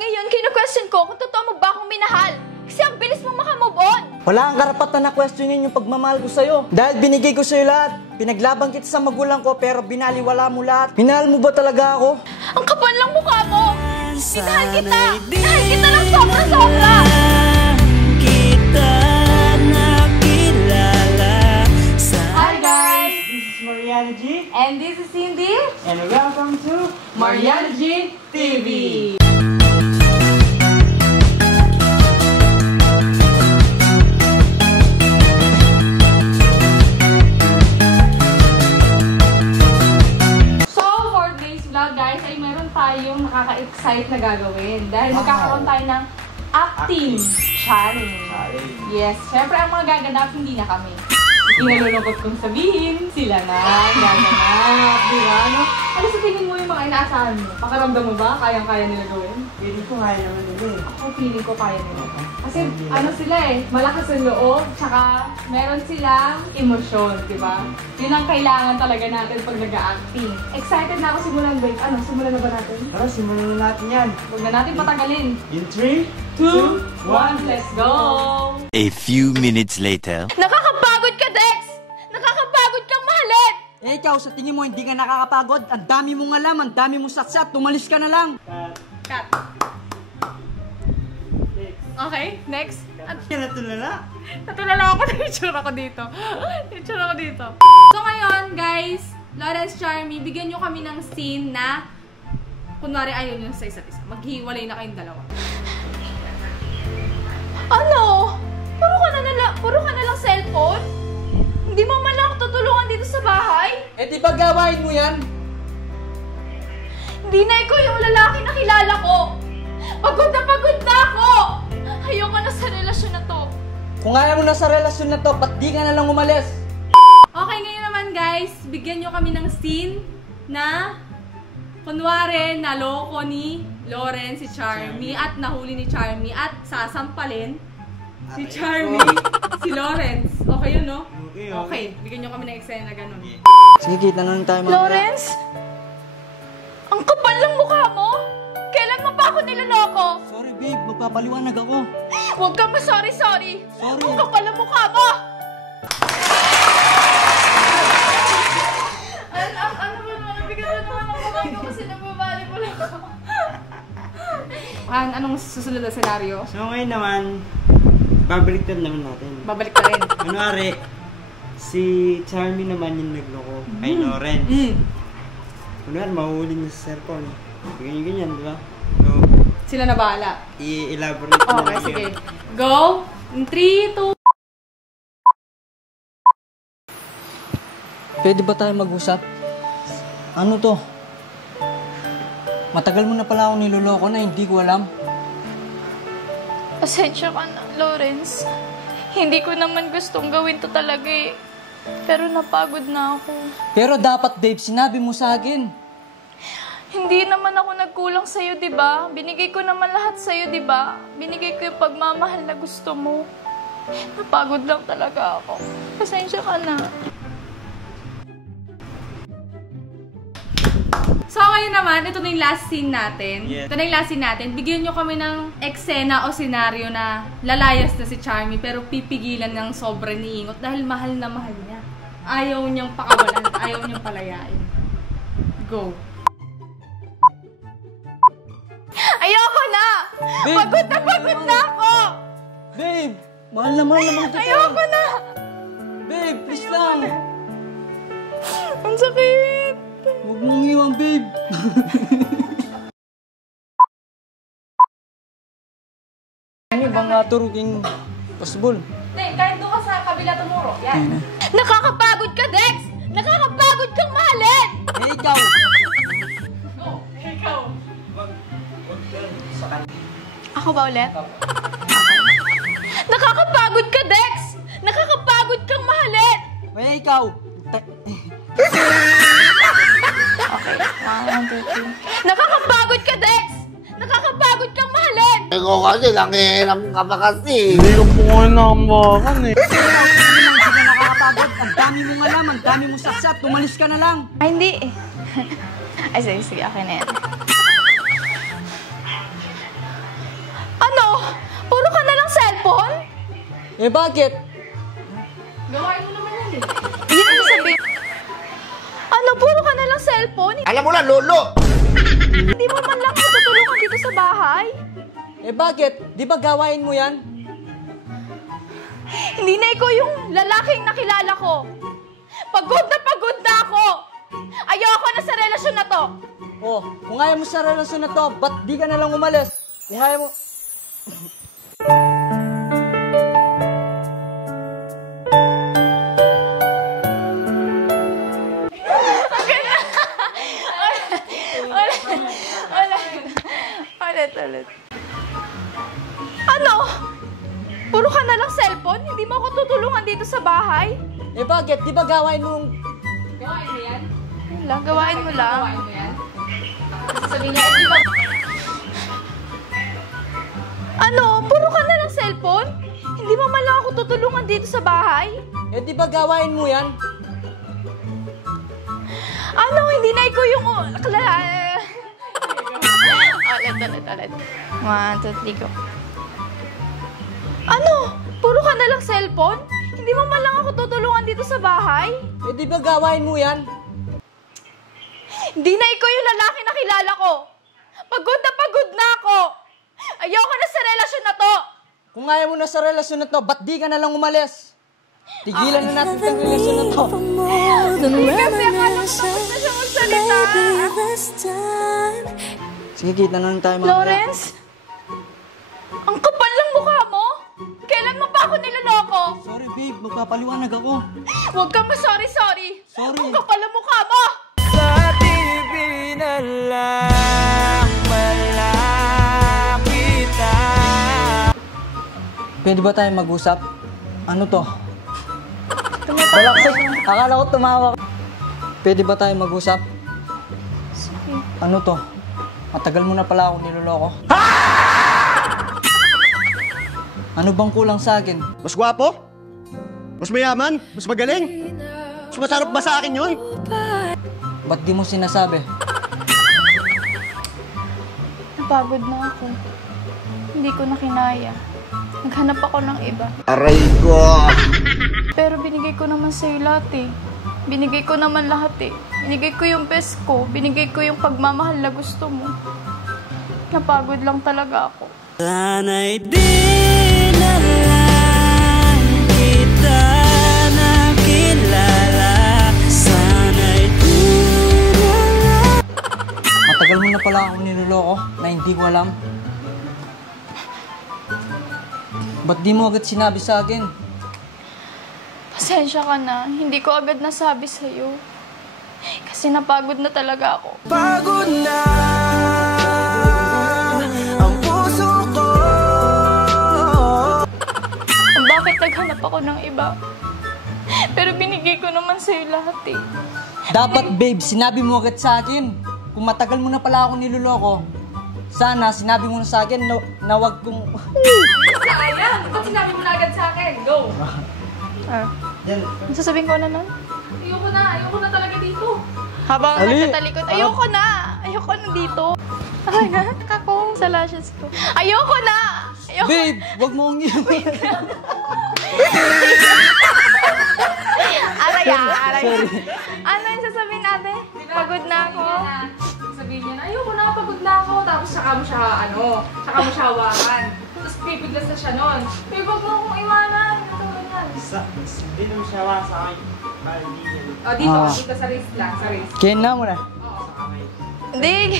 Ngayon, kinu-question ko kung totoo mo ba akong minahal. Kasi ang bilis mong makamove on. Wala kang karapatan na questionin yung pagmamahal ko sa'yo. Dahil binigay ko sa'yo lahat. Pinaglaban kita sa magulang ko pero binaliwala mo lahat. Minahal mo ba talaga ako? Ang kapal lang mukha mo. Minahal kita. Minahal kita ng sobra-sobra. Hi guys! This is Mariana G. And this is Cindy. And welcome to Mariana G TV. Guys, ay meron tayong nakaka-excite na gagawin dahil magkakaroon tayo ng acting challenge. Yes, syempre ang mga gaganap hindi na kami. Pinalulungkot kong sabihin, sila na gaganap, di ba? No? Ano sa tingin mo yung mga inaasahan mo? Pakaramdam mo ba? Kayang-kaya nila gawin? Feeling ko kaya naman nila eh. Ako feeling ko kaya nila. Kasi ano sila eh, malakas ang loob, tsaka meron silang emosyon, di ba? Yun ang kailangan talaga natin pag nag-acting. Excited na ako simulan, babe. Ano, simulan na ba natin? Tara, simulan na natin yan. Huwag na natin patagalin. In 3, 2, 1, let's go! A few minutes later. Nakakapagod ka, Dex! Nakakapagod kang mahalin! Eh ikaw, sa tingin mo hindi ka nakakapagod? Ang dami mong alam, ang dami mong satsat, tumalis ka na lang. Cut. Okay, next. Natulala. Natulala ako na itsura ko dito. Itsura ko dito. So ngayon, guys, Lawrence, Charmy, bigyan nyo kami ng scene na kunwari ayaw nyo sa isa't isa. Maghiwalay na kayong dalawa. Ano? Puro ka na lang cellphone? Hindi mo man lang ako tutulungan dito sa bahay? Eh di ba gawain mo yan? Hindi na ikaw yung lalaki na kilala ko. Pagod na ako. Ayoko na sa relasyon na to. Kung ayaw mo na sa relasyon na to, ba't di ka na lang umalis? Okay, ngayon naman guys, bigyan nyo kami ng scene na kunwari naloko ni Lawrence si Charmy at nahuli ni Charmy at sasampalin si Charmy si Lawrence. Okay yun, no? Okay, bigyan nyo kami ng eksena na ganun. Sige, kita na lang tayo mamaya. Lawrence? Ang kapal lang mukha mo? Kailan mo pa ako niloloko? Sorry babe, magpapaliwanag ako. Huwag kang sorry. Sorry. Ang kapal lang mukha mo! Ano ba naman? Bigyan mo naman ang kamay ko kasi nababali mo lang ako. Anong susunod na senaryo? So ngayon naman, babaliktad naman natin. Babalik ka rin. Kunwari, si Charmy naman yung nagloko kay Lawrence. Kunwari, mahuli niya sa cellphone. Ganyan, di ba? So, Sila na bahala. I-elaborate na Okay, lang sige. yun. Go! In 3, 2... Pwede ba tayo mag-usap? Ano to? Matagal mo na pala ako niloloko na hindi ko alam. Pasensya ka na, Lawrence. Hindi ko naman gustong gawin to talaga eh. Pero napagod na ako. Pero dapat, babe, sinabi mo sa akin. Hindi naman ako nagkulang sa'yo, di ba? Binigay ko naman lahat sa'yo, di ba? Binigay ko yung pagmamahal na gusto mo. Napagod lang talaga ako. Pasensya ka na. So ngayon naman, ito na yung last scene natin. Yeah. Ito na yung last scene natin. Bigyan nyo kami ng eksena o senaryo na lalayas na si Charmy pero pipigilan ng sobrang niingot dahil mahal na mahal niya. Ayaw niyang pakawalan, ayaw niyang palayain. Go! Ayoko na! Babe, Pagod na ako! Babe, mahal naman kita. Ayoko na! Babe, please lang. Ang sakit! Huwag mong iwan, babe. Ano bang turuking possible? Hindi, kahit doon ka sa kabila tumuro. Yan. Nakakapagod ka, Dex! Nakakapagod kang mahalin! Eh, ikaw. Go! Ikaw! Ako ba ulit? Nakakapagod ka, Dex! Nakakapagod kang mahalin! Eh, ikaw. Nakakapagod ka, Dex! Nakakapagod kang mahalin! Ikaw kasi, nangihiram ka pa kasi. Hindi ko po kayo nakabakan eh. Hindi ka nakakapagod. Ang dami mong alam, ang dami mong satsat, tumalis ka na lang. Ay, hindi eh. Ay, sige, okay na yan. Eh bakit? Gawain mo naman yan eh. Yan ang sasabihin. Ano, puro ka na lang cellphone? Alam mo na, lolo! Hindi mo man lang ako tutulungan dito sa bahay? Eh bakit? Di ba gawain mo yan? Hindi na ikaw yung lalaking nakilala ko. Pagod na ako. Ayoko na sa relasyon na to. Oh, kung ayaw mo sa relasyon na to, ba't di ka na lang umalis? Kung ayaw mo... Ulit. Ano? Puro ka na lang cellphone? Hindi mo ako tutulungan dito sa bahay? Eh bakit? Di ba gawain mo... Gawain mo yan? Wala, gawain mo lang. Gawain mo yan? Sabihin niya, di ba? Ano? Puro ka na lang cellphone? Hindi mo man lang ako tutulungan dito sa bahay? Eh di ba gawain mo yan? Ano? Hindi na ikaw yung... Ulit. 1, 2, 3, go. Ano? Puro ka na lang cellphone? Hindi mo man lang ako tutulungan dito sa bahay? Eh di ba gawain mo yan? Hindi na ikaw yung lalaki na kilala ko. Pagod na ako. Ayoko na sa relasyon na to. Kung ayaw mo na sa relasyon na to, ba't di ka na lang umalis? Tigilan na natin ang relasyon na to. Kasi akala ko tapos na siya magsalita. Sige, kita na lang tayo mamaya. Lawrence? Ang kapal ng mukha mo? Kailan mo pa ako niloloko? Sorry babe, magpapaliwanag ako. Huwag kang sorry. Sorry. Ang kapal ng mukha mo! Sa TV na lang malapita. Pwede ba tayo mag-usap? Ano to? Balaksak. Akala ko tumawa. Pwede ba tayo mag-usap? Sige. Ano to? Matagal mo na pala ako niloloko. Ano bang kulang sa akin? Mas gwapo? Mas mayaman? Mas magaling? Mas masarap ba sa akin yun? Ba't di mo sinasabi? Napagod na ako. Hindi ko na kinaya. Naghanap ako ng iba. Aray ko! Pero binigay ko naman sa'yo lahat eh. Binigay ko naman lahat eh. Binigay ko yung best ko. Binigay ko yung pagmamahal na gusto mo. Napagod lang talaga ako. Sana'y di na lang kita nakilala. Sana'y di na lang. Matagal mo na pala ako niloloko na hindi ko alam. Ba't di mo agad sinabi sa akin? Pasensya ka na. Hindi ko agad nasabi sa'yo. Kasi napagod na talaga ako. Pagod na ang puso ko. Bakit naghanap ako ng iba? Pero binigay ko naman sa'yo lahat eh. Dapat babe, sinabi mo agad sa akin. Kung matagal mo na pala ako niloloko, sana sinabi mo na sa akin na wag kong... Sayang! Ba't sinabi mo na agad sa akin? Go! Yan. Ano sasabihin ko na nun? Ayoko na talaga dito. Habang Ali! nagtatalikod, ayoko na dito. Talaga, kako sa lashes ko. Ayoko na! Babe, wag mo ang iwan. Aray. Ano yung sasabihin natin? Pagod na ako. Sabihin niya na, ayoko na, pagod na ako. Tapos saka mo siya hawakan. Tapos pipiglas na siya nun. Babe, wag mo akong iwanan. Ito, ganyan. Hindi naman siya sa akin. O, dito sa wrist lang, sa wrist. Kena mo na. Hindi.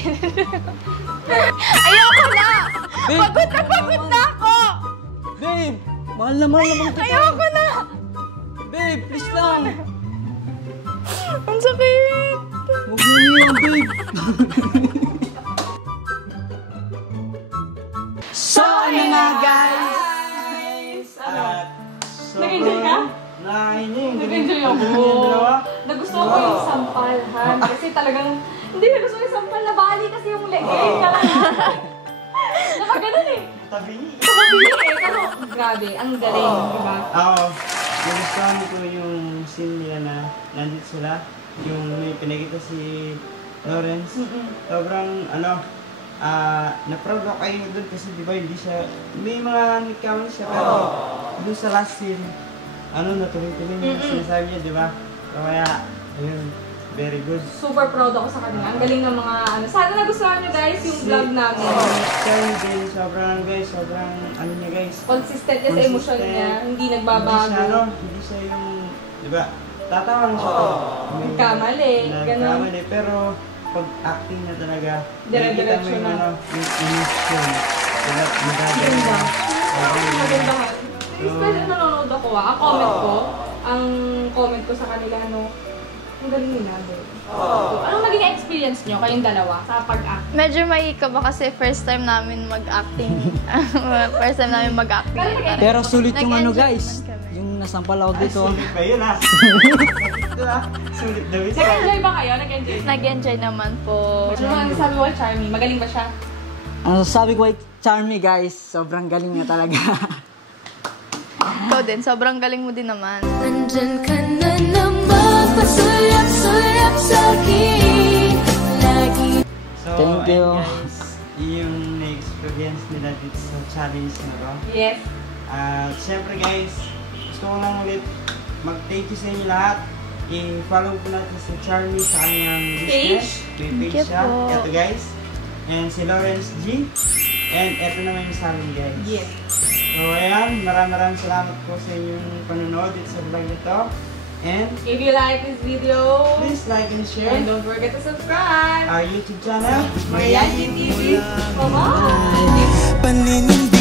Ayoko na! Pagod na ako! Babe, mahal na kita. Ayoko na! Babe, please lang. Ang sakit! Huwag mo iwan, babe. So, ano nga guys? Nag-enjoy ka? Nag-enjoy ako. Nagustuhan ko yung sampalhan. Kasi talagang, hindi nagustuhan ko yung sampal na bali kasi yung leg-leg na lang. Nakaganon eh. Tabi. Nakabili eh. Pero grabe, ang galing, diba? Ako, nagustuhan ko yung scene nila na nandito sila. Yung may pinakita si Lawrence. Sobrang, na-proud ako kayo doon kasi di ba hindi siya, may mga nagkamali siya pero doon sa last scene, natuloy-tuloy niya sinasabi niya, di ba? Kaya, ayun, very good. Super proud ako sa kanila. Ang galing ng mga Sana nagustuhan nyo guys yung vlog namin. Charlie din, sobrang niya guys. Consistent niya sa emosyon niya. Hindi nagbabago. Hindi siya yung, di ba? Tatawa lang siya. Nagkamali. Nagkamali, pero pag acting na talaga, dire-diretso na. Yung emotion. Diba? Maganda. Maganda nga. Especially nanonood ako ang comment ko sa kanila, ang galing nila doon. Anong naging experience nyo kayong dalawa sa pag-act? Medyo mahika ba kasi first time namin mag-acting. Pero sulit yung Nag-enjoy guys. naman kami. Yung nasampal ako dito. Sulit ba yun Diba? Sulit daw yun. Nag-enjoy ba kayo? Nag-enjoy? Nag-enjoy naman po. Ano sabi mo kay Charmy? Magaling ba siya? Ang sabi ko kay Charmy guys, sobrang galing na talaga. Ikaw din, sobrang galing mo din naman. Nandyan ka na naman, pasulap-sulap sa'kin lagi. So, Thank you. ayun guys, yung na-experience nila dito sa challenge na to. Yes. Siyempre guys, gusto ko lang ulit mag-thank you sa inyo lahat. I-follow po natin si Charmy sa kanyang business. May Thank page you siya. po. Ito guys. And si Lawrence G. And ito naman yung sa amin guys. Yes. So ayan, maraming salamat po sa inyong panonood dito sa vlog nito. And If you like this video, please like and share and don't forget to subscribe. our YouTube channel, Mariachi TV. Bye-bye! Paninindi